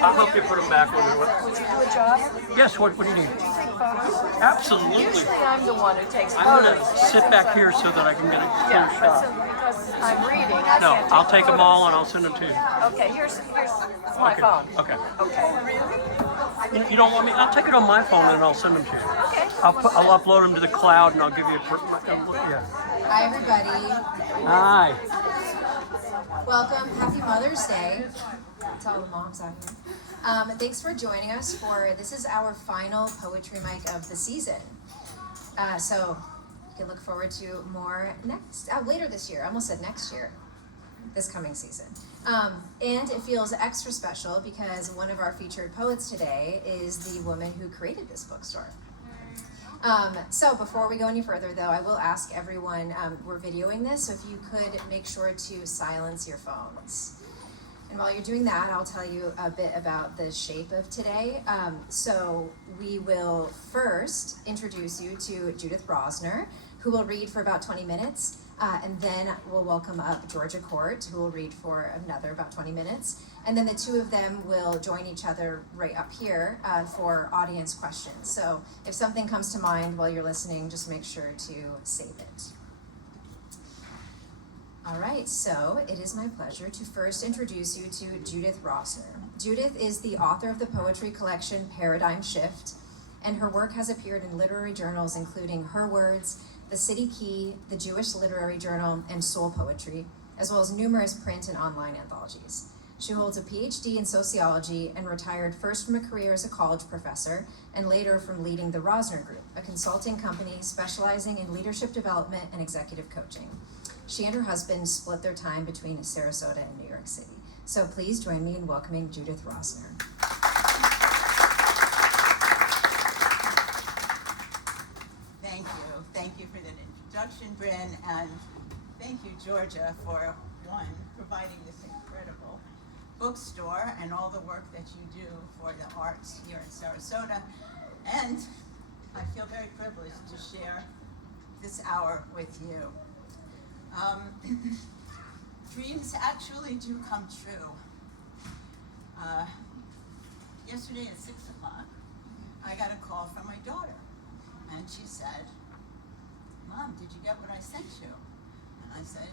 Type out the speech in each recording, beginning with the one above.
I'll help you put them back over Would you do a job? Yes, what do you need? Do you take photos? Absolutely. Usually I'm the one who takes I'm photos. going to sit back here so that I can get a clear Yeah, shot. but because I'm reading, I No, can't I'll take them all photos. and I'll send them to you. Okay, here's my phone. Okay. Okay. Really? You don't want me? I'll take it on my phone and I'll send them to you. Okay. I'll upload them to the cloud and I'll give you a yeah. Hi, everybody. Hi. Welcome. Happy Mother's Day to all the moms out here. Thanks for joining us this is our final poetry mic of the season. So you can look forward to more later this year. I almost said next year, this coming season. And it feels extra special because one of our featured poets today is the woman who created this bookstore. So before we go any further, though, I will ask everyone, we're videoing this, so if you could make sure to silence your phones. And while you're doing that, I'll tell you a bit about the shape of today. So we will first introduce you to Judith Rosner, who will read for about 20 minutes. And then we'll welcome up Georgia Court, who will read for another about 20 minutes. And then the two of them will join each other right up here for audience questions. So if something comes to mind while you're listening, just make sure to save it. All right, so it is my pleasure to first introduce you to Judith Rosner. Judith is the author of the poetry collection Paradigm Shift, and her work has appeared in literary journals including Her Words, The City Key, the Jewish Literary Journal, and Soul Poetry, as well as numerous print and online anthologies. She holds a PhD in sociology and retired first from a career as a college professor and later from leading the Rosner Group, a consulting company specializing in leadership development and executive coaching. She and her husband split their time between Sarasota and New York City. So please join me in welcoming Judith Rosner. Thank you for that introduction, Bryn, and thank you, Georgia, for providing this incredible bookstore and all the work that you do for the arts here in Sarasota. And I feel very privileged to share this hour with you. Dreams actually do come true. Yesterday at 6 o'clock, I got a call from my daughter, and she said, "Mom, did you get what I sent you?" And I said,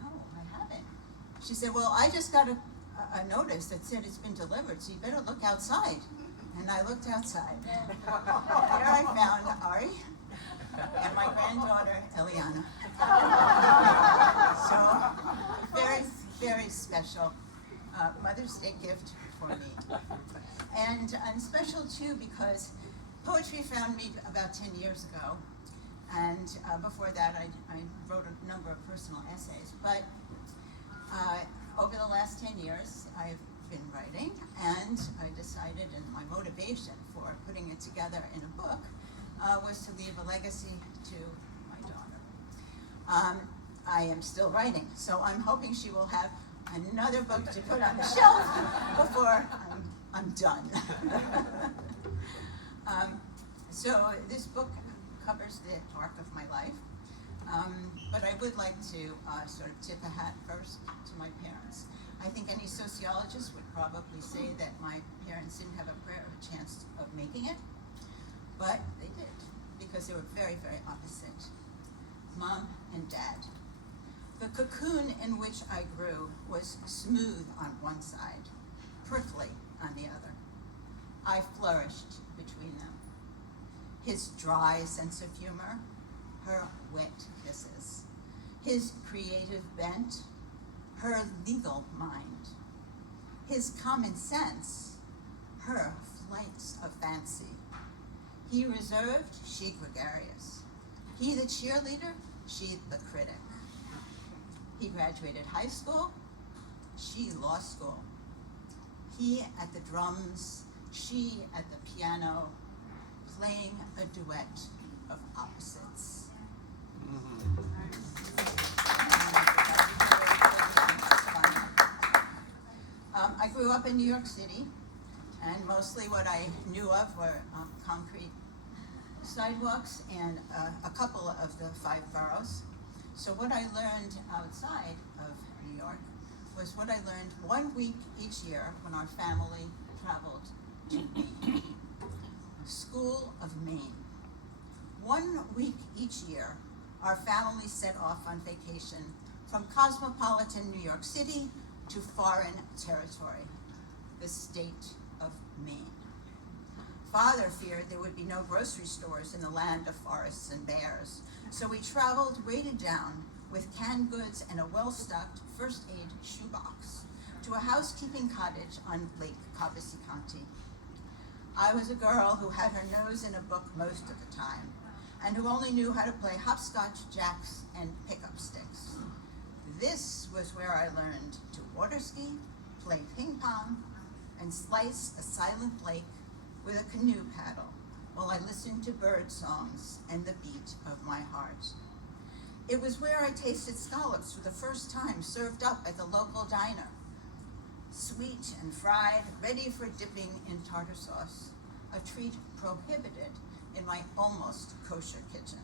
"No, I haven't." She said, "Well, I just got a notice that said it's been delivered, so you better look outside." And I looked outside. There I found Ari and my granddaughter, Eliana. So, very, very special Mother's Day gift for me. And special, too, because poetry found me about 10 years ago. And before that, I wrote a number of personal essays. But over the last 10 years, I've been writing, and I decided, and my motivation for putting it together in a book was to leave a legacy to my daughter. I am still writing, so I'm hoping she will have another book to put on the shelf before I'm done. So this book covers the arc of my life, but I would like to sort of tip a hat first to my parents. I think any sociologist would probably say that my parents didn't have a chance of making it, but they did, because they were very, very opposite. Mom and Dad. The cocoon in which I grew was smooth on one side, prickly on the other. I flourished between them. His dry sense of humor, her wet kisses. His creative bent, her legal mind. His common sense, her flights of fancy. He reserved, she gregarious. He the cheerleader, she the critic. He graduated high school, she law school. He at the drums, she at the piano, playing a duet of opposites. I grew up in New York City, and mostly what I knew of were concrete sidewalks and a couple of the 5 boroughs. So what I learned outside of New York was what I learned 1 week each year when our family traveled to Maine. School of Maine. 1 week each year, our family set off on vacation from cosmopolitan New York City to foreign territory, the state of Maine. Father feared there would be no grocery stores in the land of forests and bears, so we traveled weighted down with canned goods and a well-stocked first aid shoebox to a housekeeping cottage on Lake Cobbessy. I was a girl who had her nose in a book most of the time, and who only knew how to play hopscotch, jacks, and pickup sticks. This was where I learned to water ski, play ping pong, and slice a silent lake with a canoe paddle while I listened to bird songs and the beat of my heart. It was where I tasted scallops for the first time, served up at the local diner. Sweet and fried, ready for dipping in tartar sauce, a treat prohibited in my almost kosher kitchen.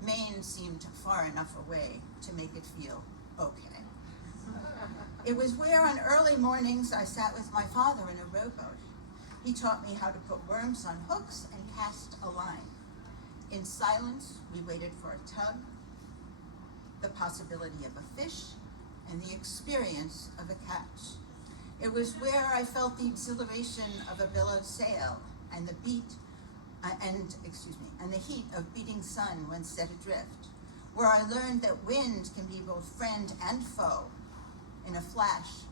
Maine seemed far enough away to make it feel okay. It was where on early mornings I sat with my father in a rowboat. He taught me how to put worms on hooks and cast a line. In silence, we waited for a tug, the possibility of a fish, and the experience of a catch. It was where I felt the exhilaration of a billowed sail and the heat of beating sun when set adrift, where I learned that wind can be both friend and foe in a flash,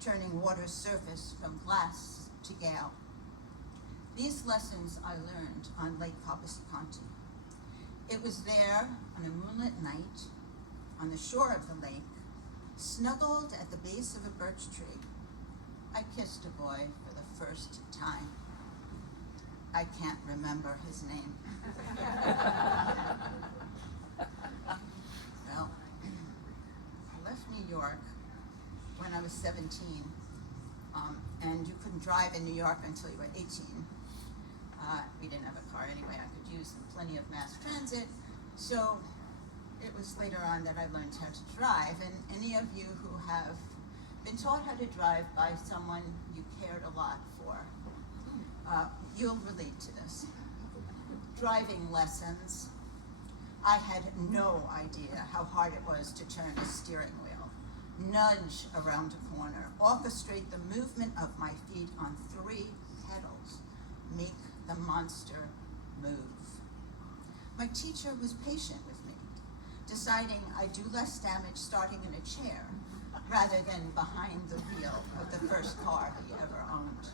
turning water's surface from glass to gale. These lessons I learned on Lake Cobbessy. It was there on a moonlit night, on the shore of the lake, snuggled at the base of a birch tree, I kissed a boy for the first time. I can't remember his name. Well, I left New York when I was 17, and you couldn't drive in New York until you were 18. We didn't have a car anyway. I could use plenty of mass transit, so it was later on that I learned how to drive. And any of you who have been taught how to drive by someone you cared a lot for, you'll relate to this. Driving lessons, I had no idea how hard it was to turn a steering wheel, nudge around a corner, orchestrate the movement of my feet on 3 pedals, make the monster move. My teacher was patient with me, deciding I'd do less damage starting in a chair rather than behind the wheel of the first car he ever owned.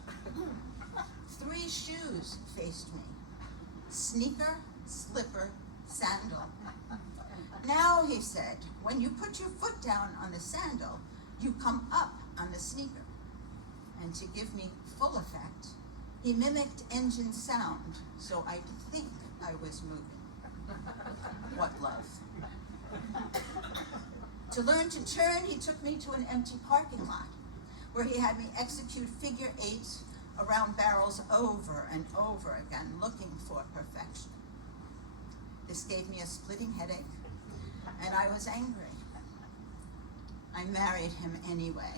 3 shoes faced me: sneaker, slipper, sandal. Now, he said, when you put your foot down on the sandal, you come up on the sneaker. And to give me full effect, he mimicked engine sound so I'd think I was moving. What love. To learn to turn, he took me to an empty parking lot where he had me execute figure 8s around barrels over and over again, looking for perfection. This gave me a splitting headache, and I was angry. I married him anyway.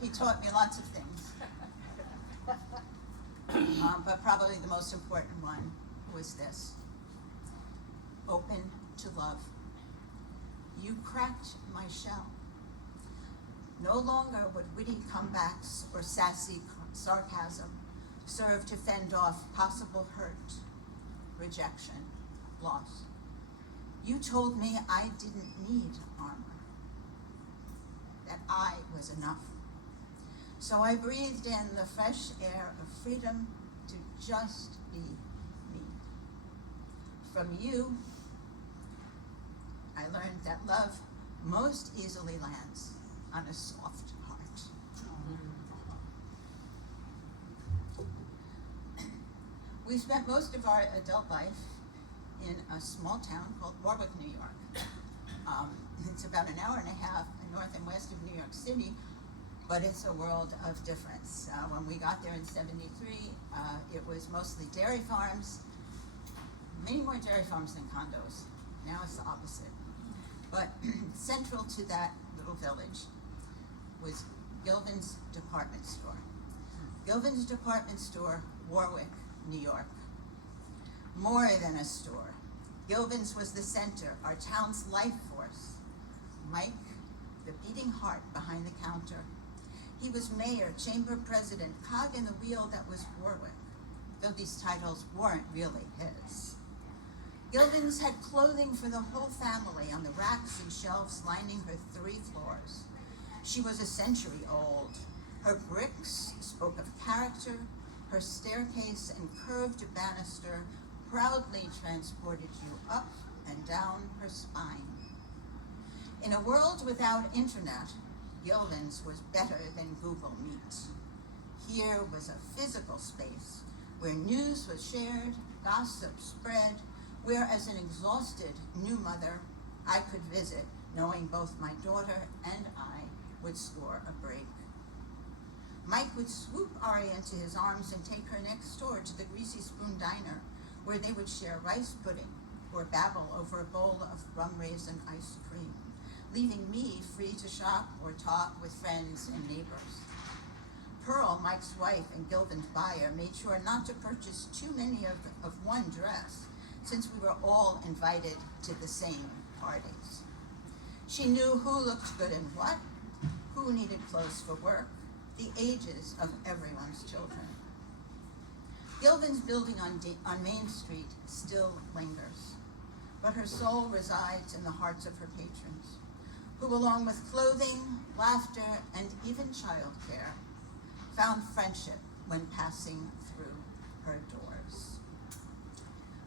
He taught me lots of things, but probably the most important one was this: open to love. You cracked my shell. No longer would witty comebacks or sassy sarcasm serve to fend off possible hurt, rejection, loss. You told me I didn't need armor, that I was enough. So I breathed in the fresh air of freedom to just be me. From you, I learned that love most easily lands on a soft heart. We spent most of our adult life in a small town called Warwick, New York. It's about an hour and a half north and west of New York City, but it's a world of difference. When we got there in '73, it was mostly dairy farms, many more dairy farms than condos. Now it's the opposite. But central to that little village was Gilvan's department store. Gilvan's department store, Warwick, New York. More than a store. Gilvan's was the center, our town's life force. Mike, the beating heart behind the counter. He was mayor, chamber president, cog in the wheel that was Warwick, though these titles weren't really his. Gilvan's had clothing for the whole family on the racks and shelves lining her 3 floors. She was a century old. Her bricks spoke of character. Her staircase and curved banister proudly transported you up and down her spine. In a world without internet, Gilvan's was better than Google Meet. Here was a physical space where news was shared, gossip spread, where as an exhausted new mother, I could visit, knowing both my daughter and I would score a break. Mike would swoop Ari into his arms and take her next door to the Greasy Spoon Diner, where they would share rice pudding or babble over a bowl of rum raisin ice cream, leaving me free to shop or talk with friends and neighbors. Pearl, Mike's wife and Gilvan's buyer, made sure not to purchase too many of one dress, since we were all invited to the same parties. She knew who looked good in what, who needed clothes for work, the ages of everyone's children. Gilvan's building on Main Street still lingers, but her soul resides in the hearts of her patrons, who along with clothing, laughter, and even childcare, found friendship when passing through her doors.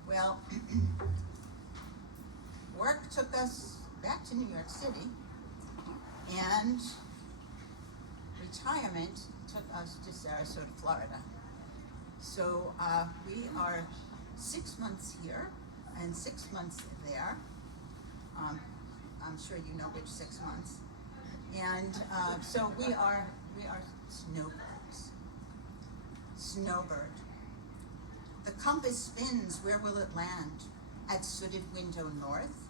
Well, work took us back to New York City, and retirement took us to Sarasota, Florida. So we are 6 months here and 6 months there. I'm sure you know which 6 months. And so we are snowbirds. Snowbird. The compass spins, where will it land? At Sooted Window North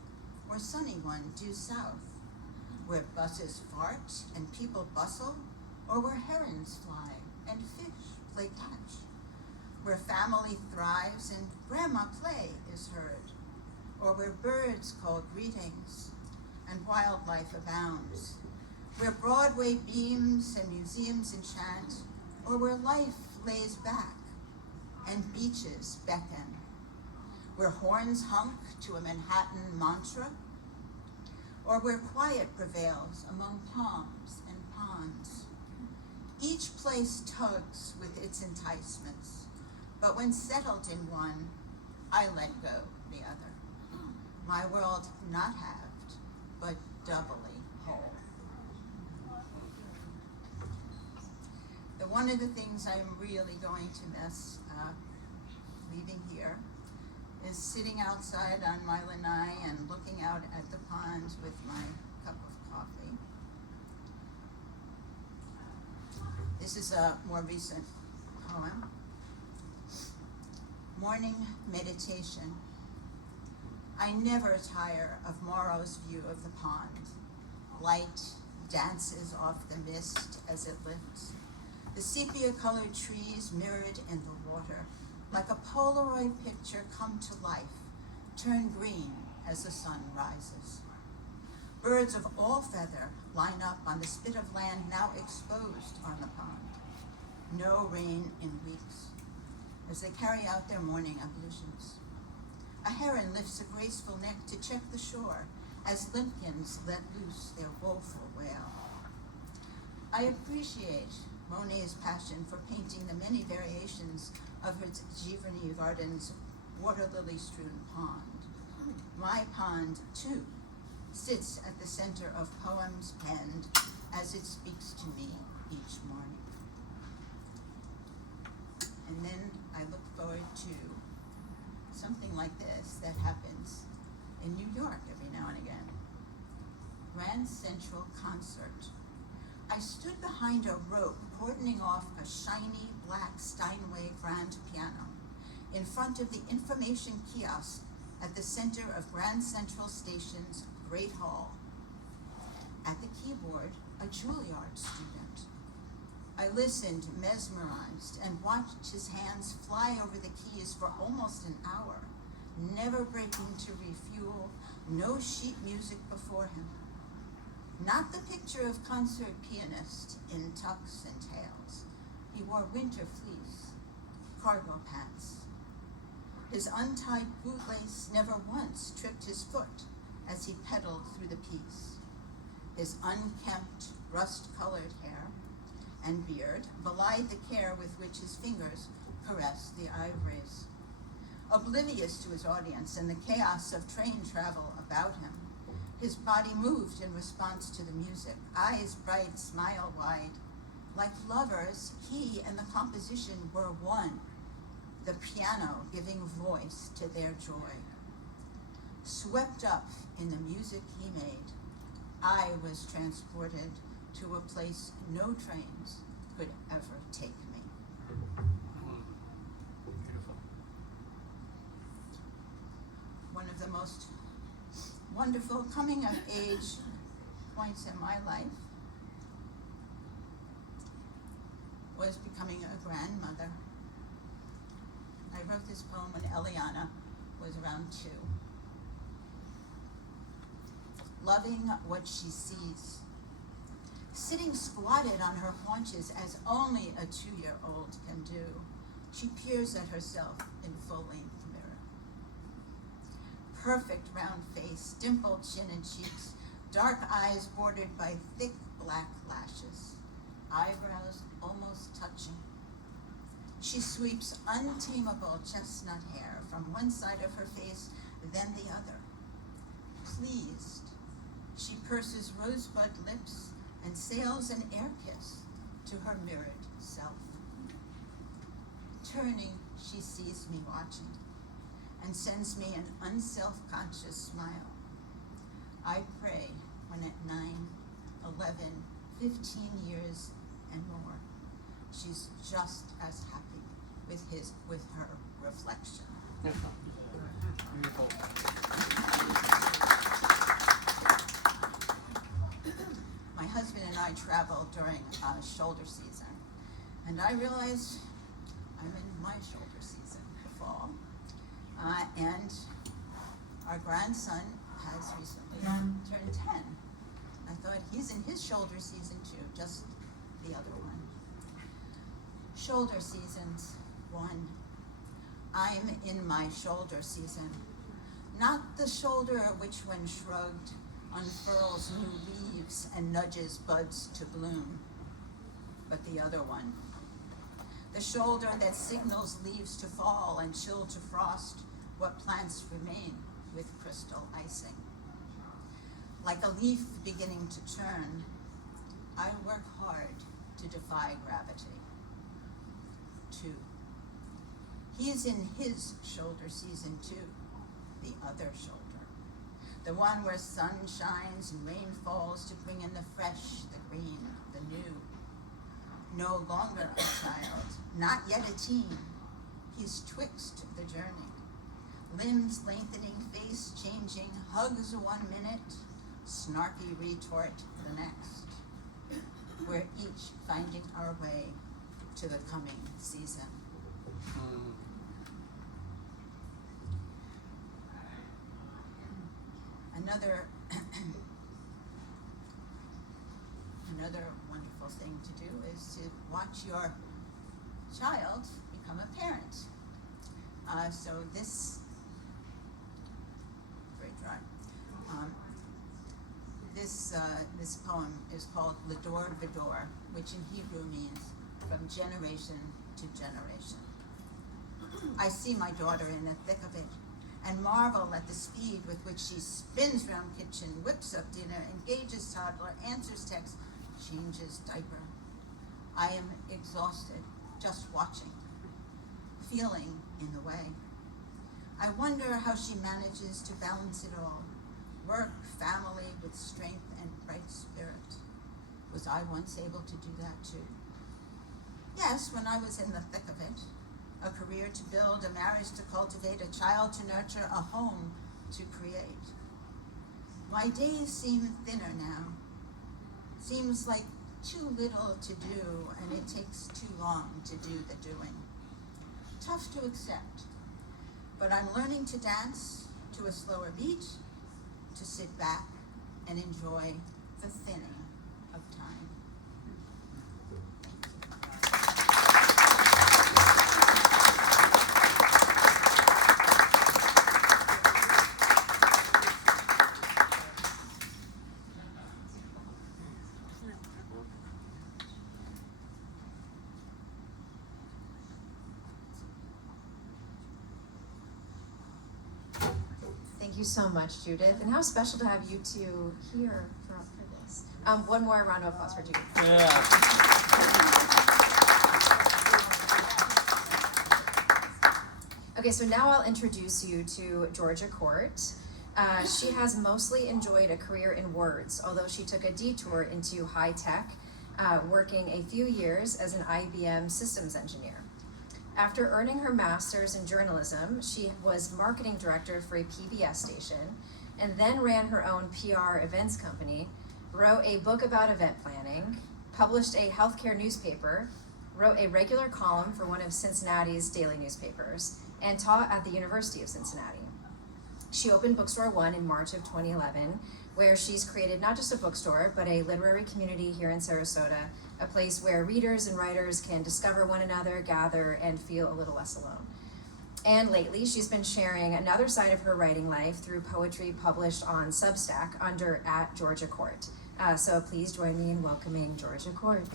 or Sunny One due south? Where buses fart and people bustle, or where herons fly and fish play catch? Where family thrives and grandma play is heard, or where birds call greetings and wildlife abounds? Where Broadway beams and museums enchant, or where life lays back and beaches beckon? Where horns hunk to a Manhattan mantra, or where quiet prevails among palms and ponds? Each place tugs with its enticements, but when settled in one, I let go the other. My world not halved, but doubly whole. One of the things I'm really going to miss leaving here is sitting outside on my lanai and looking out at the pond with my cup of coffee. This is a more recent poem. Morning meditation. I never tire of Morrow's view of the pond. Light dances off the mist as it lifts. The sepia-colored trees mirrored in the water, like a Polaroid picture come to life, turn green as the sun rises. Birds of all feather line up on the spit of land now exposed on the pond. No rain in weeks, as they carry out their morning ablutions. A heron lifts a graceful neck to check the shore as limpkins let loose their woeful wail. I appreciate Monet's passion for painting the many variations of her Giverny Garden's water lily strewn pond. My pond, too, sits at the center of poems penned as it speaks to me each morning. And then I look forward to something like this that happens in New York every now and again. Grand Central Concert. I stood behind a rope cordoning off a shiny black Steinway grand piano in front of the information kiosk at the center of Grand Central Station's Great Hall. At the keyboard, a Juilliard student. I listened, mesmerized, and watched his hands fly over the keys for almost an hour, never breaking to refuel, no sheet music before him. Not the picture of concert pianist in tux and tails. He wore winter fleece, cargo pants. His untied bootlace never once tripped his foot as he pedaled through the piece. His unkempt, rust-colored hair and beard belied the care with which his fingers caressed the ivories. Oblivious to his audience and the chaos of train travel about him, his body moved in response to the music, eyes bright, smile wide. Like lovers, he and the composition were one, the piano giving voice to their joy. Swept up in the music he made, I was transported to a place no trains could ever take me. Beautiful. One of the most wonderful coming of age points in my life was becoming a grandmother. I wrote this poem when Eliana was around 2. Loving what she sees. Sitting squatted on her haunches as only a 2-year-old can do, she peers at herself in full-length mirror. Perfect round face, dimpled chin and cheeks, dark eyes bordered by thick black lashes, eyebrows almost touching. She sweeps untamable chestnut hair from one side of her face, then the other. Pleased, she purses rosebud lips and sails an air kiss to her mirrored self. Turning, she sees me watching and sends me an unself-conscious smile. I pray when at 9, 11, 15 years and more, she's just as happy with her reflection. Beautiful. My husband and I traveled during shoulder season, and I realized I'm in my shoulder season, the fall, and our grandson has recently turned 10. I thought he's in his shoulder season too, just the other one. Shoulder seasons, 1. I'm in my shoulder season. Not the shoulder which, when shrugged, unfurls new leaves and nudges buds to bloom, but the other one. The shoulder that signals leaves to fall and chill to frost what plants remain with crystal icing. Like a leaf beginning to turn, I work hard to defy gravity. 2. He is in his shoulder season too, the other shoulder. The one where sun shines and rain falls to bring in the fresh, the green, the new. No longer a child, not yet a teen. He's twixt the journey. Limbs lengthening, face changing, hugs 1 minute, snarky retort the next. We're each finding our way to the coming season. Another wonderful thing to do is to watch your child become a parent. So this, very dry. This poem is called Ledor Vidor, which in Hebrew means from generation to generation. I see my daughter in the thick of it and marvel at the speed with which she spins around kitchen, whips up dinner, engages toddler, answers text, changes diaper. I am exhausted just watching, feeling in the way. I wonder how she manages to balance it all, work, family, with strength and bright spirit. Was I once able to do that too? Yes, when I was in the thick of it. A career to build, a marriage to cultivate, a child to nurture, a home to create. My days seem thinner now. Seems like too little to do, and it takes too long to do the doing. Tough to accept, but I'm learning to dance to a slower beat, to sit back and enjoy the thinning of time. Thank you so much, Judith. And how special to have you two here for this. One more round of applause for Judith. Yeah. Okay, so now I'll introduce you to Georgia Court. She has mostly enjoyed a career in words, although she took a detour into high tech, working a few years as an IBM systems engineer. After earning her master's in journalism, she was marketing director for a PBS station, and then ran her own PR events company, wrote a book about event planning, published a healthcare newspaper, wrote a regular column for one of Cincinnati's daily newspapers, and taught at the University of Cincinnati. She opened Bookstore One in March of 2011, where she's created not just a bookstore, but a literary community here in Sarasota, a place where readers and writers can discover one another, gather, and feel a little less alone. And lately, she's been sharing another side of her writing life through poetry published on Substack under @Georgia Court. So please join me in welcoming Georgia Court.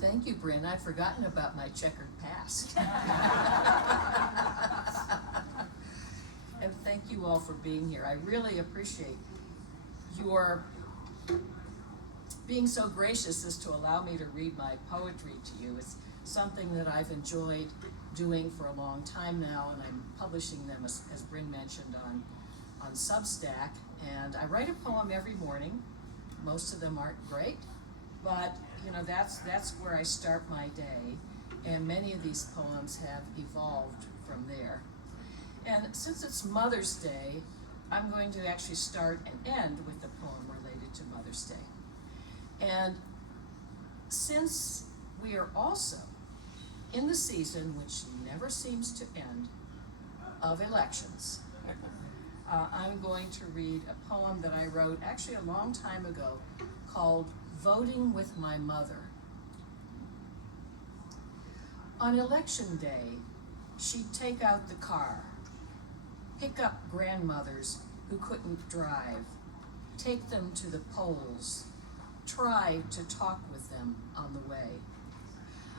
Thank you, Bryn. I'd forgotten about my checkered past. And thank you all for being here. I really appreciate your being so gracious as to allow me to read my poetry to you. It's something that I've enjoyed doing for a long time now, and I'm publishing them, as Bryn mentioned, on Substack. And I write a poem every morning. Most of them aren't great, but you know, that's where I start my day, and many of these poems have evolved from there. And since it's Mother's Day, I'm going to actually start and end with the poem related to Mother's Day. And since we are also in the season, which never seems to end, of elections, I'm going to read a poem that I wrote actually a long time ago called Voting with My Mother. On election day, she'd take out the car, pick up grandmothers who couldn't drive, take them to the polls, try to talk with them on the way.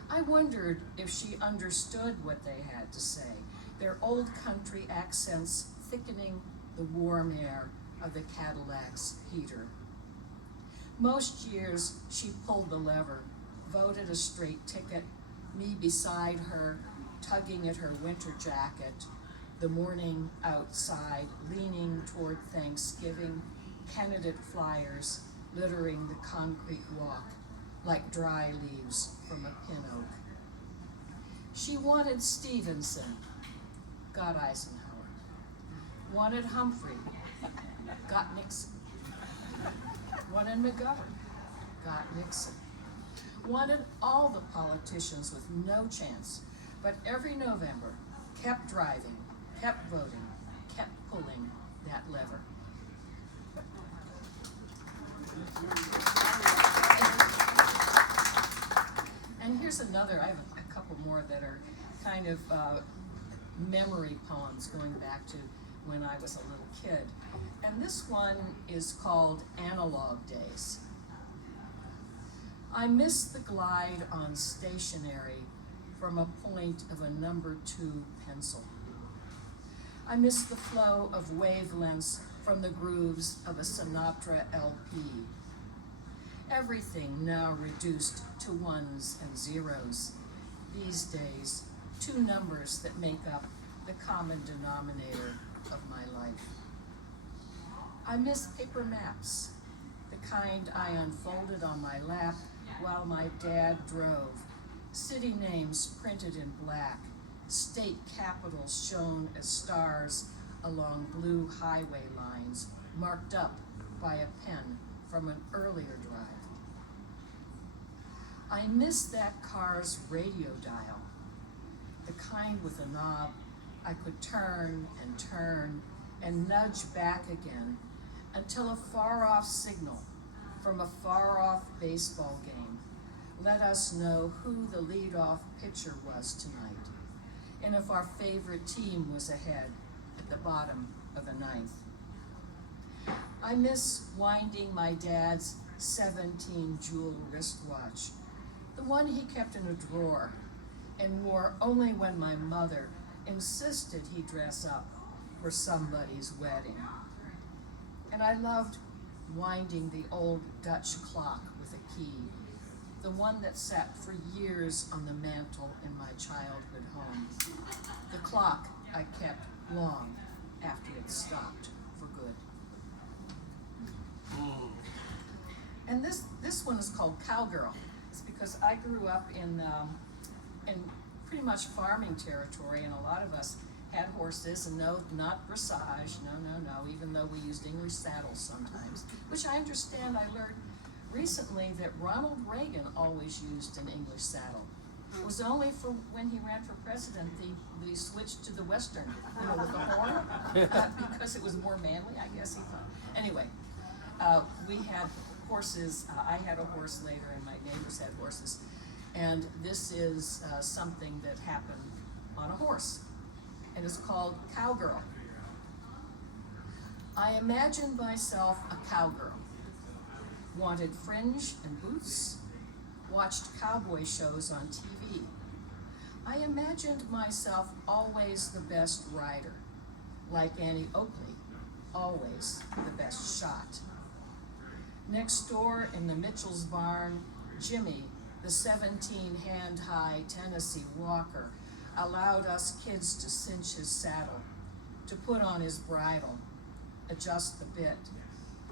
I wondered if she understood what they had to say, their old country accents thickening the warm air of the Cadillac's heater. Most years she pulled the lever, voted a straight ticket, me beside her, tugging at her winter jacket, the morning outside, leaning toward Thanksgiving, candidate flyers littering the concrete walk like dry leaves from a pin oak. She wanted Stevenson, got Eisenhower. Wanted Humphrey, got Nixon. Wanted McGovern, got Nixon. Wanted all the politicians with no chance, but every November kept driving, kept voting, kept pulling that lever. And here's another, I have a couple more that are kind of memory poems going back to when I was a little kid. And this one is called Analog Days. I miss the glide on stationery from a point of a number 2 pencil. I miss the flow of wavelengths from the grooves of a Sinatra LP. Everything now reduced to ones and zeros. These days, 2 numbers that make up the common denominator of my life. I miss paper maps, the kind I unfolded on my lap while my dad drove. City names printed in black, state capitals shone as stars along blue highway lines, marked up by a pen from an earlier drive. I miss that car's radio dial, the kind with a knob I could turn and nudge back again until a far-off signal from a far-off baseball game let us know who the lead-off pitcher was tonight, and if our favorite team was ahead at the bottom of the ninth. I miss winding my dad's 17-jewel wristwatch, the one he kept in a drawer and wore only when my mother insisted he dress up for somebody's wedding. And I loved winding the old Dutch clock with a key, the one that sat for years on the mantle in my childhood home. The clock I kept long after it stopped for good. And this one is called Cowgirl. It's because I grew up in pretty much farming territory, and a lot of us had horses, and no, not dressage, no, even though we used English saddles sometimes, which I understand. I learned recently that Ronald Reagan always used an English saddle. It was only for when he ran for president the switched to the Western, with the horn, because it was more manly, I guess he thought. Anyway, we had horses. I had a horse later, and my neighbors had horses. And this is something that happened on a horse, and it's called Cowgirl. I imagined myself a cowgirl, wanted fringe and boots, watched cowboy shows on TV. I imagined myself always the best rider, like Annie Oakley, always the best shot. Next door in the Mitchell's barn, Jimmy, the 17-hand-high Tennessee walker, allowed us kids to cinch his saddle, to put on his bridle, adjust the bit.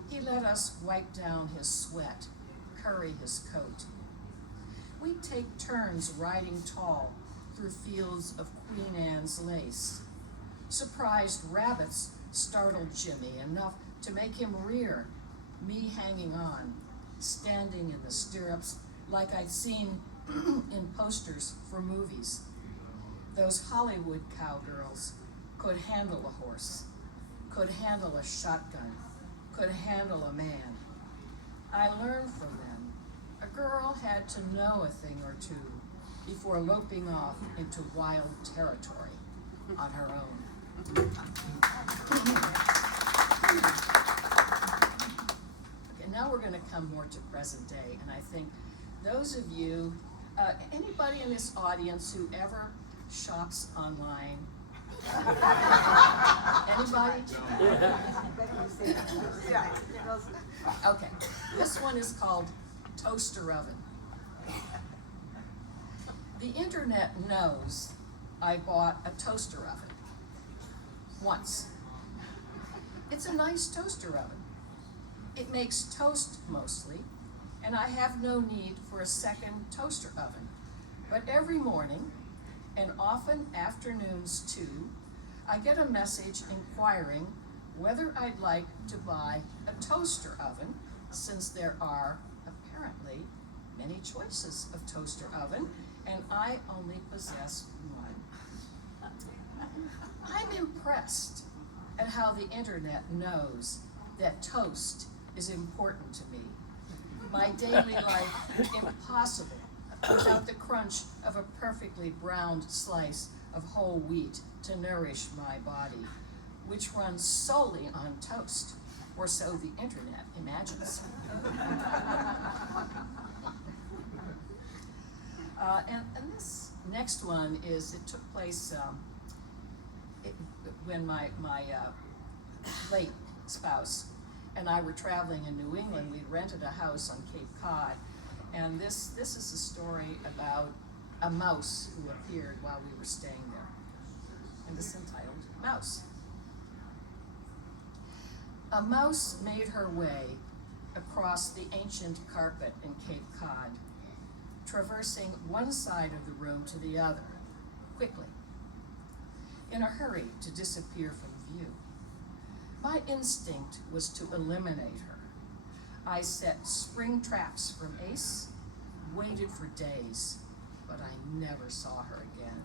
He let us wipe down his sweat, curry his coat. We'd take turns riding tall through fields of Queen Anne's lace. Surprised rabbits startled Jimmy enough to make him rear, me hanging on, standing in the stirrups like I'd seen in posters for movies. Those Hollywood cowgirls could handle a horse, could handle a shotgun, could handle a man. I learned from them. A girl had to know a thing or two before loping off into wild territory on her own. Okay, now we're going to come more to present day, and I think those of you, anybody in this audience who ever shops online? Anybody? Okay, this one is called Toaster Oven. The internet knows I bought a toaster oven once. It's a nice toaster oven. It makes toast mostly, and I have no need for a second toaster oven. But every morning, and often afternoons too, I get a message inquiring whether I'd like to buy a toaster oven, since there are apparently many choices of toaster oven, and I only possess one. I'm impressed at how the internet knows that toast is important to me. My daily life impossible without the crunch of a perfectly browned slice of whole wheat to nourish my body, which runs solely on toast, or so the internet imagines. And this next one is, it took place when my late spouse and I were traveling in New England. We'd rented a house on Cape Cod, and this is a story about a mouse who appeared while we were staying there. And this is entitled Mouse. A mouse made her way across the ancient carpet in Cape Cod, traversing one side of the room to the other, quickly, in a hurry to disappear from view. My instinct was to eliminate her. I set spring traps from Ace, waited for days, but I never saw her again.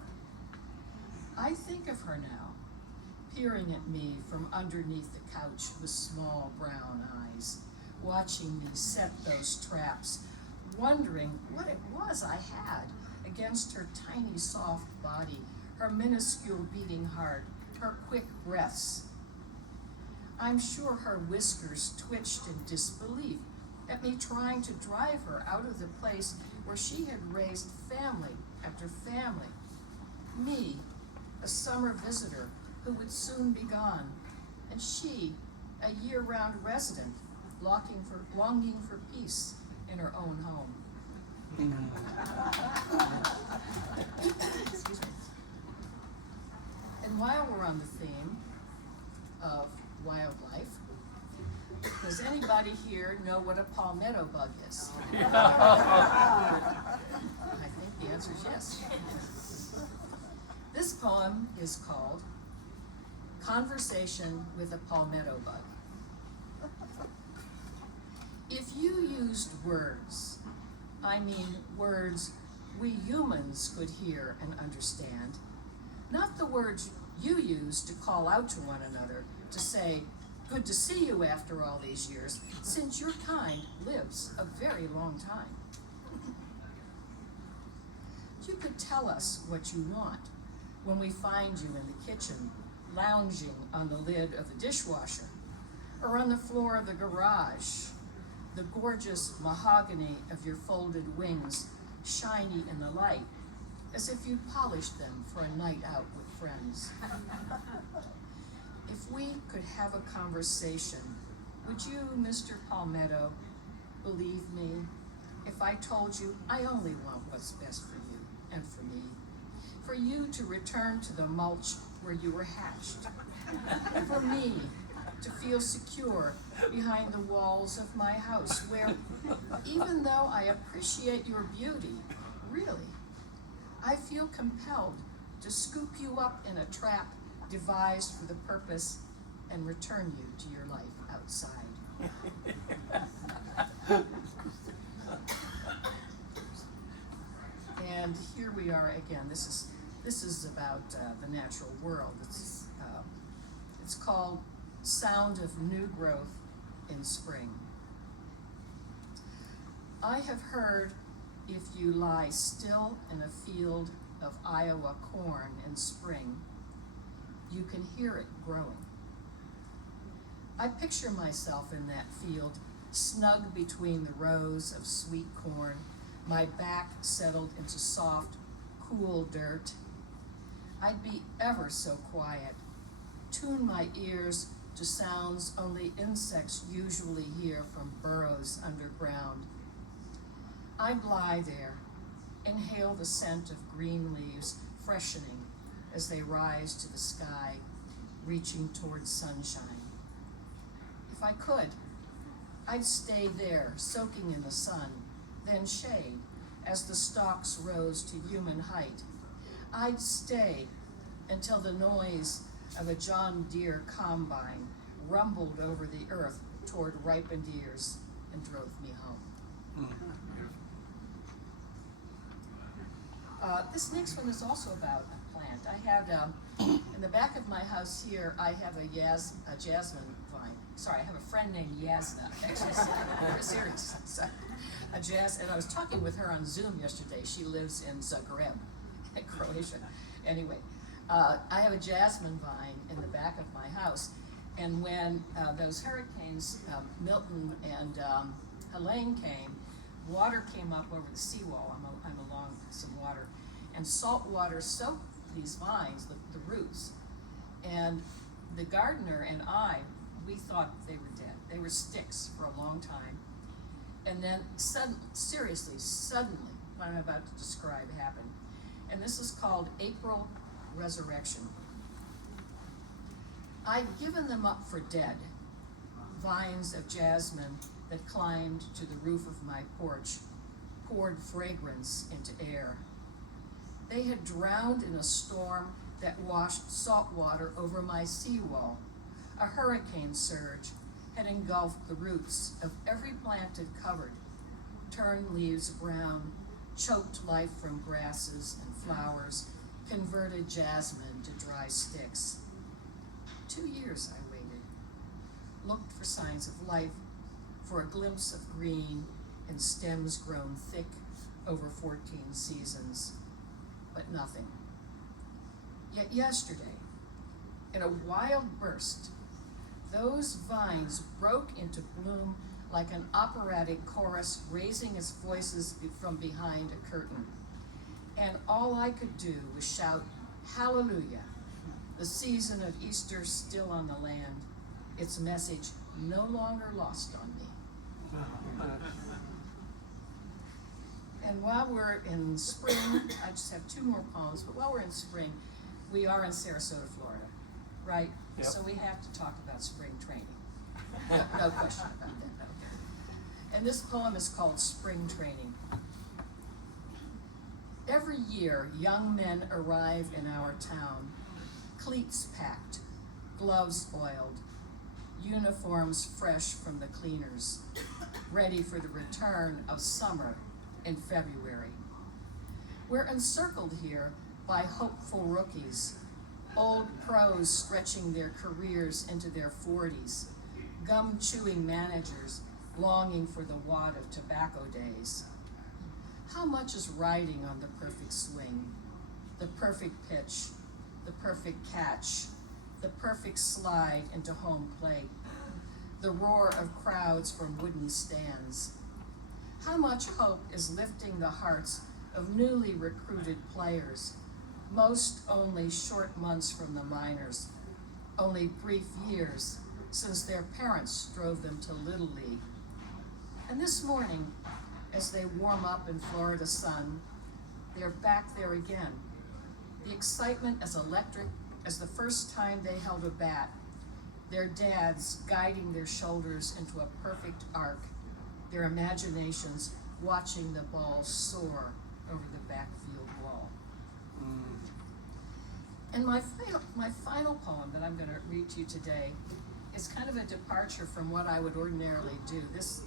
I think of her now, peering at me from underneath the couch with small brown eyes, watching me set those traps, wondering what it was I had against her tiny soft body, her minuscule beating heart, her quick breaths. I'm sure her whiskers twitched in disbelief at me trying to drive her out of the place where she had raised family after family. Me, a summer visitor who would soon be gone, and she, a year-round resident, longing for peace in her own home. Excuse me. And while we're on the theme of wildlife, does anybody here know what a palmetto bug is? I think the answer is yes. This poem is called Conversation with a Palmetto Bug. If you used words, I mean words we humans could hear and understand, not the words you use to call out to one another, to say, good to see you after all these years, since your kind lives a very long time. You could tell us what you want when we find you in the kitchen, lounging on the lid of the dishwasher, or on the floor of the garage, the gorgeous mahogany of your folded wings shiny in the light, as if you polished them for a night out with friends. If we could have a conversation, would you, Mr. Palmetto, believe me if I told you I only want what's best for you and for me? For you to return to the mulch where you were hatched. For me to feel secure behind the walls of my house where, even though I appreciate your beauty, really, I feel compelled to scoop you up in a trap devised for the purpose and return you to your life outside. And here we are again. This is about the natural world. It's called Sound of New Growth in Spring. I have heard if you lie still in a field of Iowa corn in spring, you can hear it growing. I picture myself in that field, snug between the rows of sweet corn, my back settled into soft, cool dirt. I'd be ever so quiet, tune my ears to sounds only insects usually hear from burrows underground. I'd lie there, inhale the scent of green leaves freshening as they rise to the sky, reaching towards sunshine. If I could, I'd stay there, soaking in the sun, then shade as the stalks rose to human height. I'd stay until the noise of a John Deere combine rumbled over the earth toward ripened ears and drove me home. This next one is also about a plant. I had, in the back of my house here, I have a jasmine vine. Sorry, I have a friend named Yasna, actually, serious. And I was talking with her on Zoom yesterday. She lives in Zagreb, in Croatia. Anyway, I have a jasmine vine in the back of my house, and when those hurricanes, Milton and Helene came, water came up over the seawall. I'm along some water, and salt water soaked these vines, the roots, and the gardener and I, we thought they were dead. They were sticks for a long time, and then suddenly, what I'm about to describe happened, and this is called April Resurrection. I'd given them up for dead, vines of jasmine that climbed to the roof of my porch poured fragrance into air. They had drowned in a storm that washed salt water over my seawall. A hurricane surge had engulfed the roots of every plant it covered, turned leaves brown, choked life from grasses and flowers, converted jasmine to dry sticks. 2 years I waited, looked for signs of life, for a glimpse of green and stems grown thick over 14 seasons, but nothing. Yet yesterday, in a wild burst, those vines broke into bloom like an operatic chorus raising its voices from behind a curtain. And all I could do was shout, "Hallelujah!" The season of Easter still on the land, its message no longer lost on me. And while we're in spring, I just have 2 more poems, but while we're in spring, we are in Sarasota, Florida, right? Yep. So we have to talk about spring training. No question about that, okay. And this poem is called Spring Training. Every year, young men arrive in our town, cleats packed, gloves oiled, uniforms fresh from the cleaners, ready for the return of summer in February. We're encircled here by hopeful rookies, old pros stretching their careers into their 40s, gum-chewing managers longing for the wad of tobacco days. How much is riding on the perfect swing, the perfect pitch, the perfect catch, the perfect slide into home plate, the roar of crowds from wooden stands? How much hope is lifting the hearts of newly recruited players, most only short months from the minors, only brief years since their parents drove them to Little League. And this morning, as they warm up in Florida sun, they're back there again. The excitement as electric as the first time they held a bat, their dads guiding their shoulders into a perfect arc, their imaginations watching the ball soar over the backfield wall. And my final poem that I'm going to read to you today is kind of a departure from what I would ordinarily do. This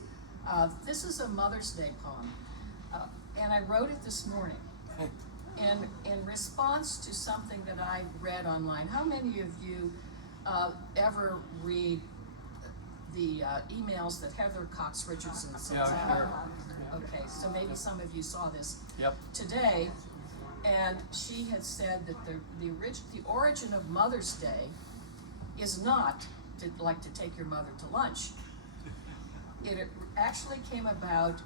is a Mother's Day poem, and I wrote it this morning in response to something that I read online. How many of you ever read the emails that Heather Cox Richardson sends Yeah, out? Okay, so maybe some of you saw this today, and she had said that the origin of Mother's Day is not to take your mother to lunch. It actually came about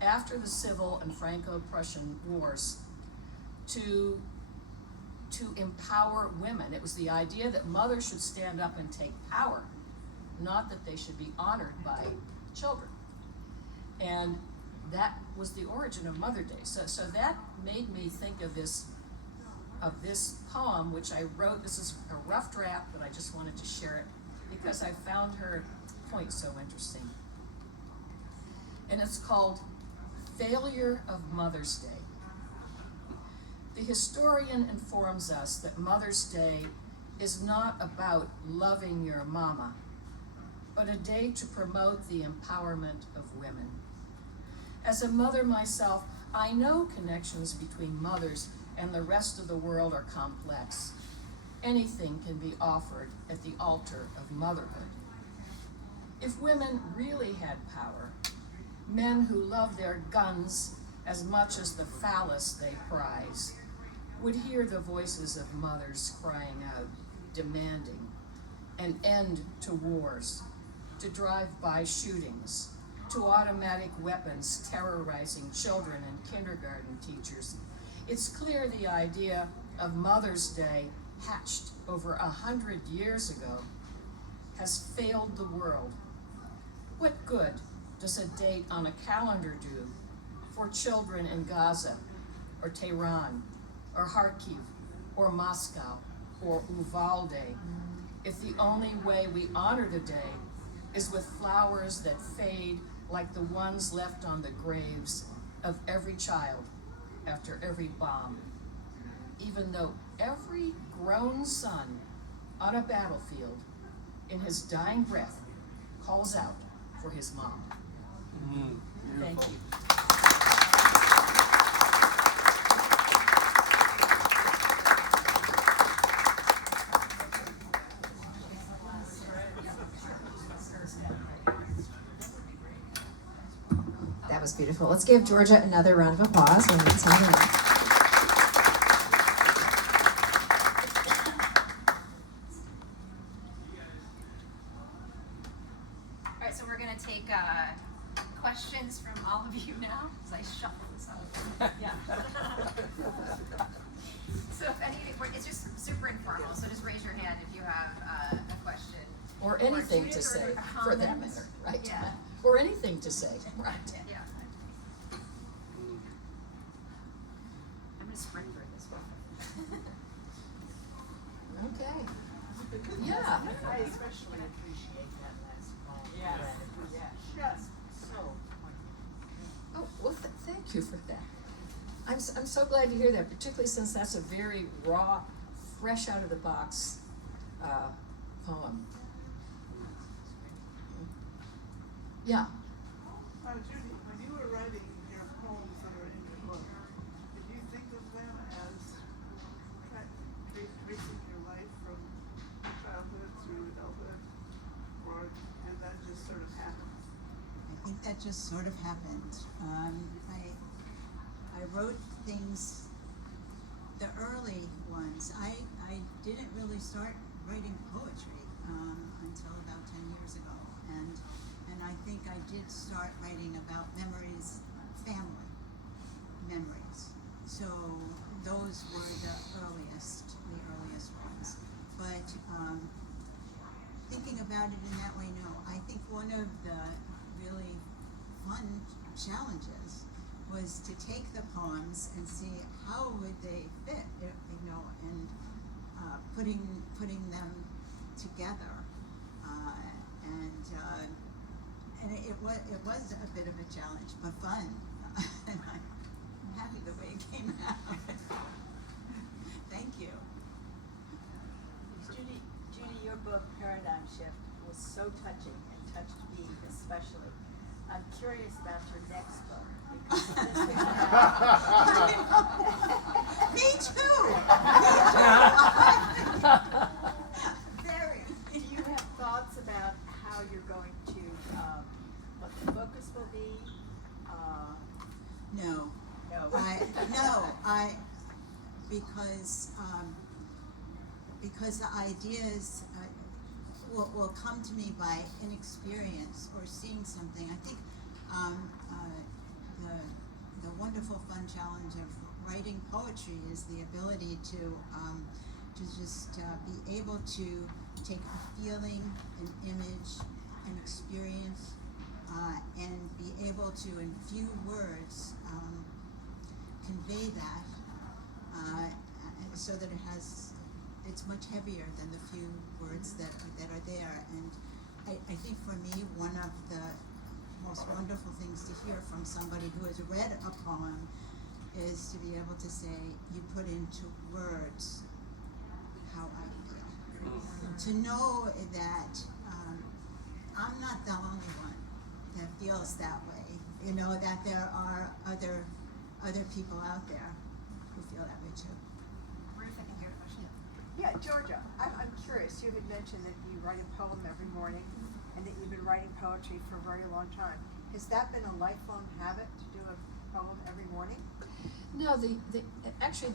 after the Civil and Franco-Prussian Wars to empower women. It was the idea that mothers should stand up and take power, not that they should be honored by children. And that was the origin of Mother Day. So that made me think of this poem, which I wrote. This is a rough draft, but I just wanted to share it because I found her point so interesting. And it's called Failure of Mother's Day. The historian informs us that Mother's Day is not about loving your mama, but a day to promote the empowerment of women. As a mother myself, I know connections between mothers and the rest of the world are complex. Anything can be offered at the altar of motherhood. If women really had power, men who love their guns as much as the phallus they prize would hear the voices of mothers crying out, demanding an end to wars, to drive-by shootings, to automatic weapons terrorizing children and kindergarten teachers. It's clear the idea of Mother's Day, hatched over 100 years ago, has failed the world. What good does a date on a calendar do for children in Gaza, or Tehran, or Kharkiv, or Moscow, or Uvalde, if the only way we honor the day is with flowers that fade like the ones left on the graves of every child after every bomb, even though every grown son on a battlefield in his dying breath calls out for his mom. Thank Beautiful. you. That was beautiful. Let's give Georgia another round of applause when we sing it. All right, so we're going to take questions from all of you now as I shuffle this out. Yeah. So if any, it's just super informal, so just raise your hand if you have a question. Or anything Judith to say, or for that comments. matter, right? Yeah. Or anything to say, right? Yeah. I'm going to sprint through this one. Okay. Yeah. I especially appreciate that last poem. Yes. It was just so poignant. Oh, well, thank you for that. I'm so glad to hear that, particularly since that's a very raw, fresh out of the box poem. Yeah. Judy, when you were writing your poems that are in your book, did you think of them as tracing your life from childhood through adulthood, or and that just sort of happened? I think that just sort of happened. I wrote things, the early ones. I didn't really start writing poetry until about 10 years ago, and I think I did start writing about memories, family memories. So those were the earliest ones. But thinking about it in that way, no. I think one of the really fun challenges was to take the poems and see how would they fit, and putting them together, and it was a bit of a challenge, but fun. And I'm happy the way it came out. Thank you. Judy, your book, Paradigm Shift, was so touching and touched me especially. I'm curious about your next book. Because this is Me too. Very. Do you have thoughts about how you're going to, what the focus will be? No. No. Because the ideas will come to me by inexperience or seeing something. I think the wonderful fun challenge of writing poetry is the ability to just be able to take a feeling, an image, an experience, and be able to, in few words, convey that so that it's much heavier than the few words that are there. And I think for me, one of the most wonderful things to hear from somebody who has read a poem is to be able to say, you put into words how I feel. To know that I'm not the only one that feels that way. That there are other people out there who feel that way too. Ruth, I think you have a question. Yeah, Georgia, I'm curious. You had mentioned that you write a poem every morning and that you've been writing poetry for a very long time. Has that been a lifelong habit to do a poem every morning? No, actually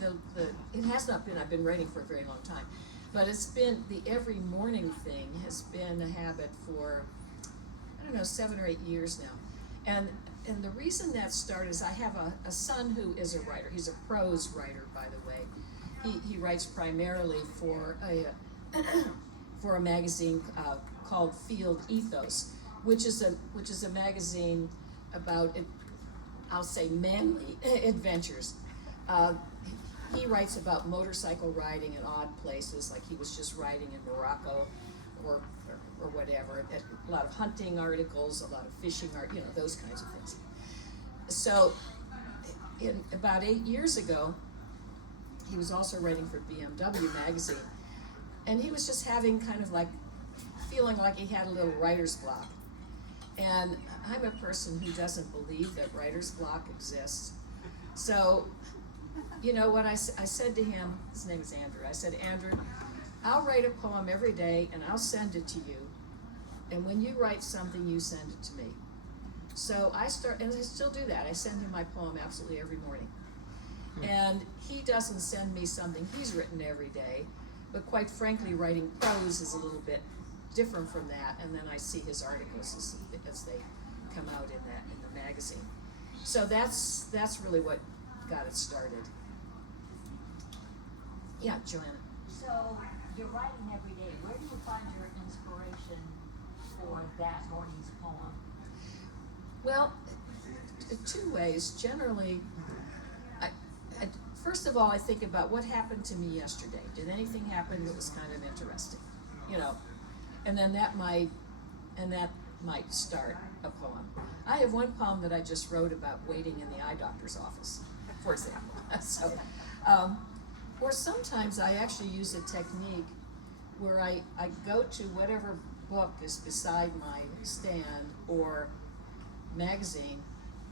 it has not been. I've been writing for a very long time, but it's been the every morning thing has been a habit for, I don't know, 7 or 8 years now. And the reason that started is I have a son who is a writer. He's a prose writer, by the way. He writes primarily for a magazine called Field Ethos, which is a magazine about, I'll say, manly adventures. He writes about motorcycle riding in odd places, like he was just riding in Morocco or or whatever, a lot of hunting articles, a lot of fishing art, those kinds of things. So, about 8 years ago, he was also writing for BMW magazine, and he was just having kind of like, feeling like he had a little writer's block. And I'm a person who doesn't believe that writer's block exists. So, what I said to him, his name is Andrew, I said, Andrew, I'll write a poem every day and I'll send it to you. And when you write something, you send it to me. So and I still do that. I send him my poem absolutely every morning. And he doesn't send me something he's written every day, but quite frankly, writing prose is a little bit different from that, and then I see his articles as they come out in the magazine. So that's really what got it started. Yeah, Joanna. So you're writing every day. Where do you find your inspiration for that morning's poem? Well, two ways. Generally, first of all, I think about what happened to me yesterday. Did anything happen that was kind of interesting? And then that might start a poem. I have one poem that I just wrote about waiting in the eye doctor's office, for example. So, or sometimes I actually use a technique where I go to whatever book is beside my stand or magazine,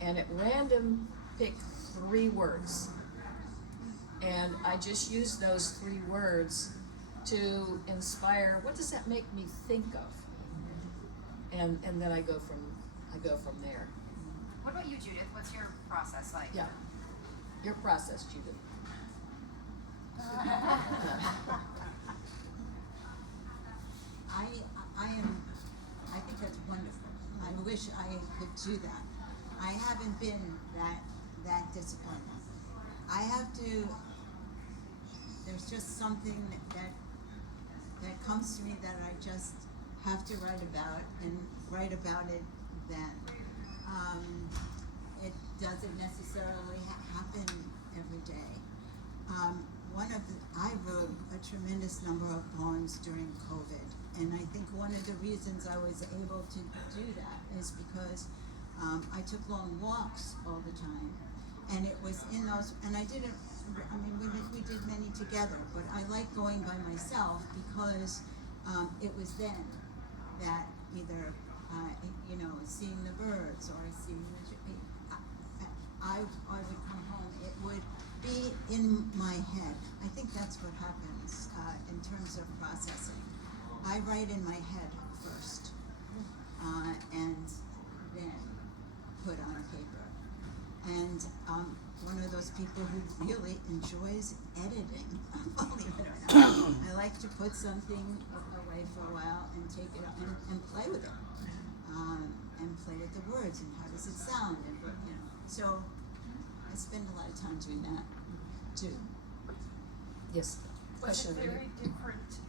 and at random pick 3 words. And I just use those 3 words to inspire, what does that make me think of? And then I go from there. What about you, Judith? What's your process like? Yeah. Your process, Judith. I think that's wonderful. I wish I could do that. I haven't been that disciplined. I have to, there's just something that comes to me that I just have to write about and write about it then. It doesn't necessarily happen every day. I wrote a tremendous number of poems during COVID, and I think one of the reasons I was able to do that is because I took long walks all the time, and it was in those, and we did many together, but I like going by myself because it was then that either, seeing the birds or seeing I would come home, it would be in my head. I think that's what happens in terms of processing. I write in my head first, and then put on paper. And one of those people who really enjoys editing, believe it or not. I like to put something away for a while and take it up and play with it, and play with the words and how does it sound, and so I spend a lot of time doing that too. Yes. Was it very different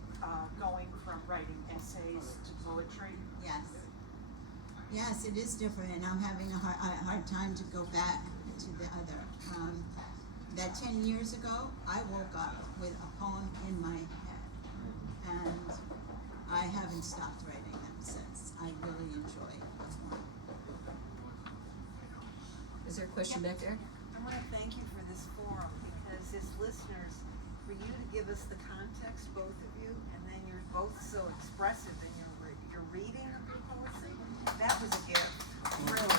going from writing essays to poetry? Yes. Yes, it is different, and I'm having a hard time to go back to the other. That 10 years ago, I woke up with a poem in my head, and I haven't stopped writing them since. I really enjoy the form. Is there a question back there? I want to thank you for this forum, because as listeners, for you to give us the context, both of you, and then you're both so expressive in your reading of your poetry, that was a gift, really.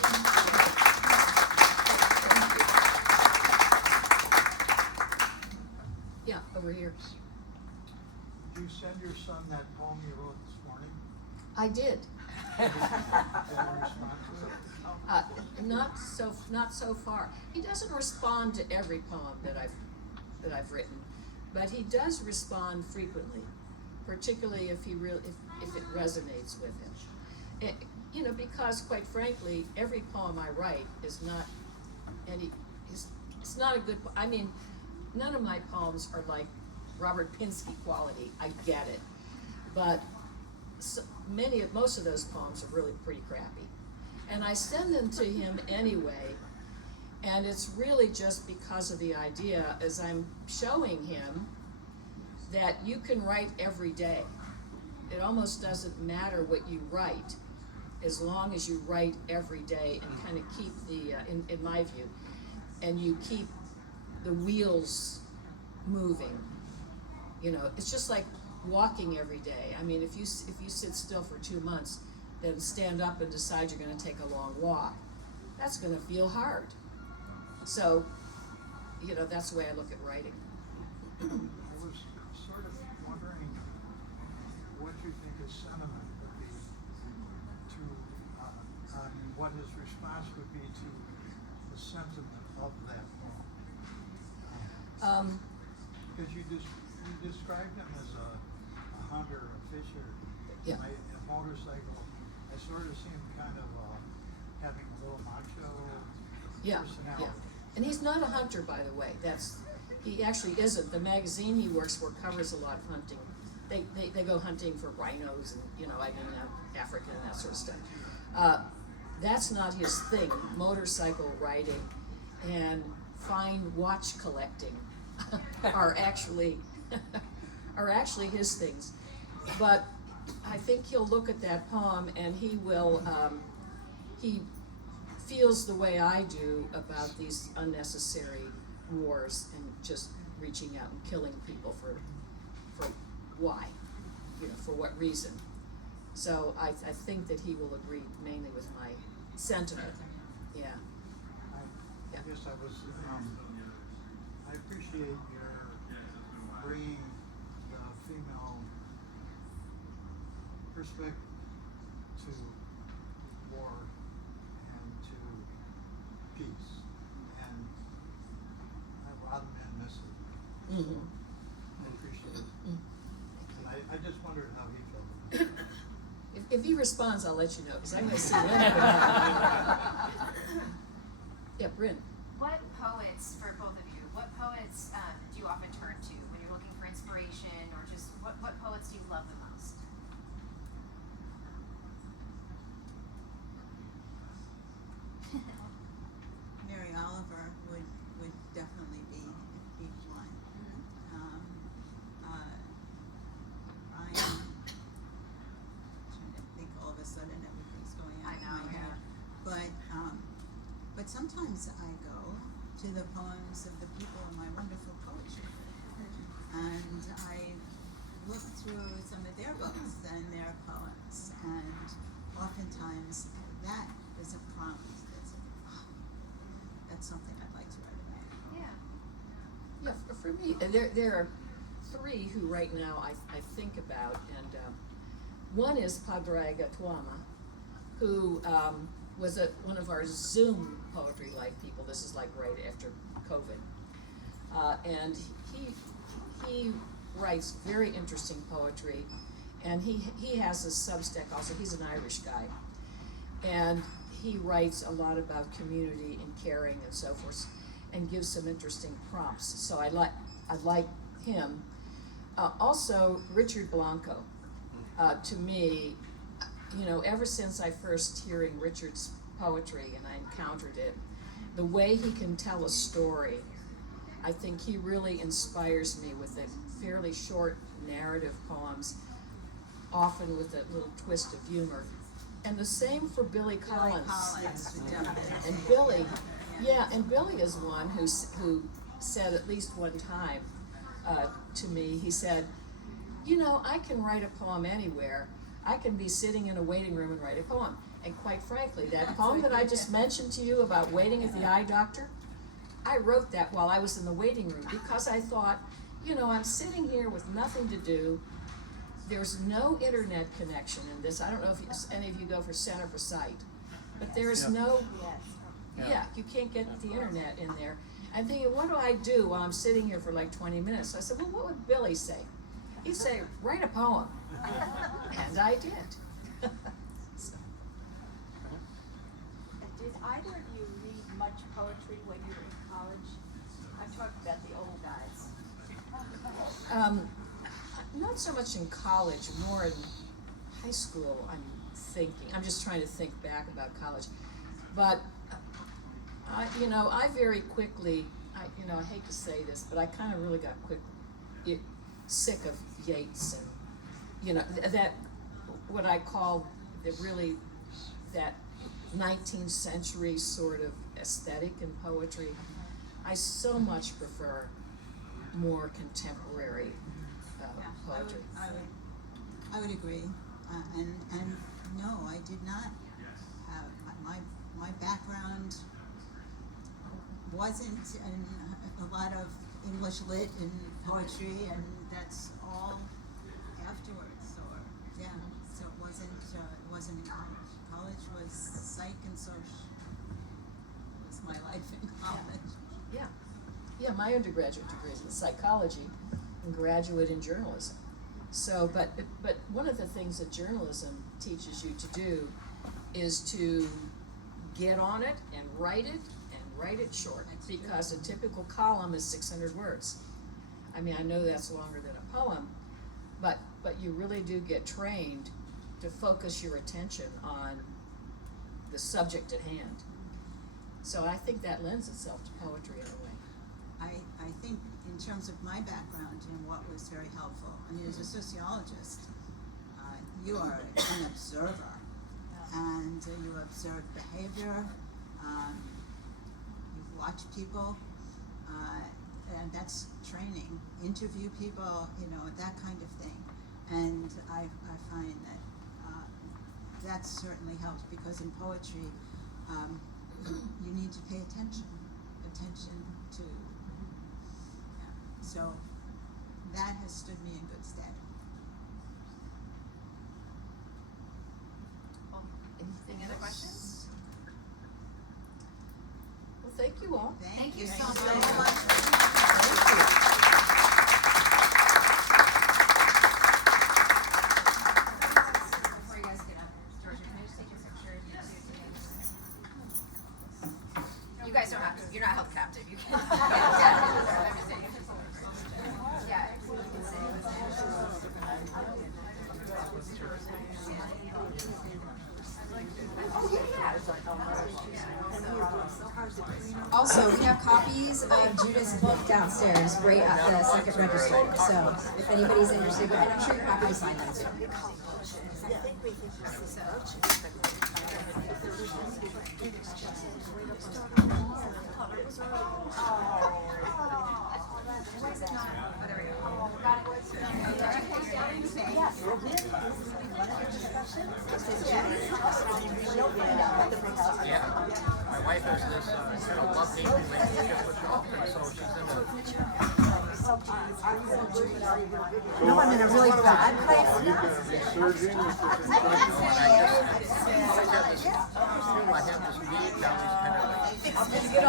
Yeah, over here. Did you send your son that poem you wrote this morning? I did. Did he respond to it? Not so far. He doesn't respond to every poem that I've written, but he does respond frequently, particularly if it resonates with him. Because quite frankly, every poem I write is not it's not a good. I mean, none of my poems are like Robert Pinsky quality. I get it, but most of those poems are really pretty crappy. And I send them to him anyway, and it's really just because of the idea, as I'm showing him, that you can write every day. it almost doesn't matter what you write, as long as you write every day and kind of keep the, in my view, and you keep the wheels moving. You know, it's just like walking every day. I mean, if you sit still for 2 months, then stand up and decide you're going to take a long walk, that's going to feel hard. So, you know, that's the way I look at writing. I was sort of wondering what you think his sentiment would be to, what his response would be to the sentiment of that poem. Because you described him as a hunter, a fisher, Yeah. a motorcycle. I sort of see him kind of having a little macho personality. Yeah. And he's not a hunter, by the way. He actually isn't. The magazine he works for covers a lot of hunting. They go hunting for rhinos and, you know, Africa and that sort of stuff. That's not his thing. Motorcycle riding and fine watch collecting are actually his things. But I think he'll look at that poem and he will, he feels the way I do about these unnecessary wars and just reaching out and killing people for why, you know, for what reason. So I think that he will agree mainly with my sentiment. Yeah. I guess I was, I appreciate your bringing the female perspective to war and to peace, and a lot of men miss it. Mm-hmm. I appreciate it. And I just wondered how he felt. If he responds, I'll let you know, because I'm going to see him. Yeah, Bryn. What poets, for both of you, what poets do you often turn to when you're looking for inspiration, or just what poets do you love the most? Mary Oliver would definitely be one. I'm trying to think, all of a sudden everything's going out of my head. But sometimes I go to the poems of the people in my wonderful poetry, and I look through some of their books and their poems, and oftentimes that is a prompt that's something I'd like to write about. Yeah. Yeah, for me, there are three who right now I think about, and one is Padre Gatuama, who was one of our Zoom Poetry Life people. This is like right after COVID. And he writes very interesting poetry, and he has a Substack also. He's an Irish guy. And he writes a lot about community and caring and so forth, and gives some interesting prompts. So I like him. Also, Richard Blanco. To me, you know, ever since I first hearing Richard's poetry and I encountered it, the way he can tell a story, I think he really inspires me with the fairly short narrative poems, often with a little twist of humor. And the same for Billy Collins. And Billy, and Billy is one who said at least one time to me, he said, you know, I can write a poem anywhere. I can be sitting in a waiting room and write a poem. And quite frankly, that poem that I just mentioned to you about waiting at the eye doctor, I wrote that while I was in the waiting room because I thought, you know, I'm sitting here with nothing to do. There's no internet connection in this. I don't know if any of you go for Center for Sight, but there's no, you can't get the internet in there. I'm thinking, what do I do while I'm sitting here for like 20 minutes? So I said, well, what would Billy say? He'd say, write a poem. And I did. So. Did either of you read much poetry when you were in college? I'm talking about the old guys. Not so much in college, more in high school, I'm just trying to think back about college. But, I very quickly, I hate to say this, but I kind of really got sick of Yeats and, you know, that, what I call that 19th century sort of aesthetic in poetry. I so much prefer more contemporary poetry. I would agree, and no, I did not have my background wasn't in a lot of English lit and poetry, and that's all afterwards. Or yeah, so it wasn't in college. College was psych and social. It was my life in college. Yeah, my undergraduate degree is in psychology and graduate in journalism. So, but one of the things that journalism teaches you to do is to get on it and write it short, because a typical column is 600 words. I mean, I know that's longer than a poem, but you really do get trained to focus your attention on the subject at hand. So I think that lends itself to poetry in a way. I think in terms of my background and what was very helpful, I mean, as a sociologist, you are an observer, and you observe behavior, you watch people, and that's training. Interview people, you know, that kind of thing. And I find that certainly helps, because in poetry, you need to pay attention to. So that has stood me in good stead. Any other questions? Well, thank you all. Thank you so Thank much. you so much. Thank Before you guys get up, Georgia, can I just take a picture of you two? You guys don't have to. You're not held captive. You can. I'm just saying. Yeah. Also, we have copies of Judith's book downstairs, right at the second register. So if anybody's interested, and I'm sure you're happy to sign them too. Yeah. My wife has this kind of love-hate relationship with dolphins, so she's No, I'm in a really bad place now. I have this weed down these kind of like, and I think they're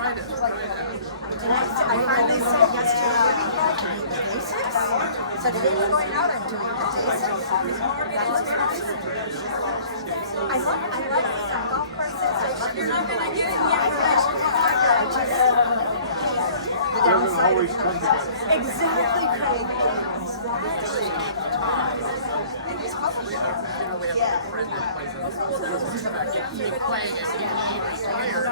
try this. I finally said yesterday, basics. So today we're going out and doing the basics. I like the golf courses. You're not going to get any information. The downside is exactly, Craig. We have a friend that plays on Substack. He's playing and he retired.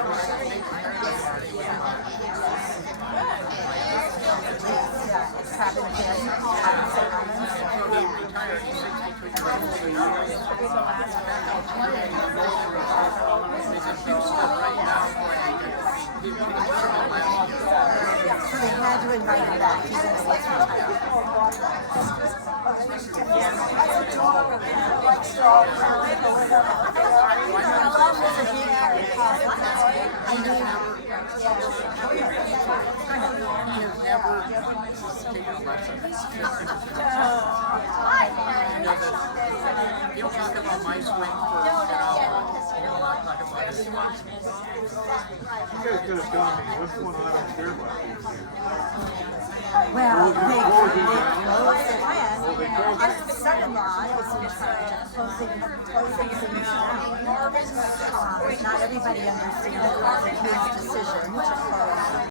So they had to invite him back. He'll talk about my swing for an hour. He'll not talk about his swing. You guys could have told me what's going on up there. Well, they closed it. Well, they closed Our son-in-law is in charge of closing things down. Not everybody understands his decision to close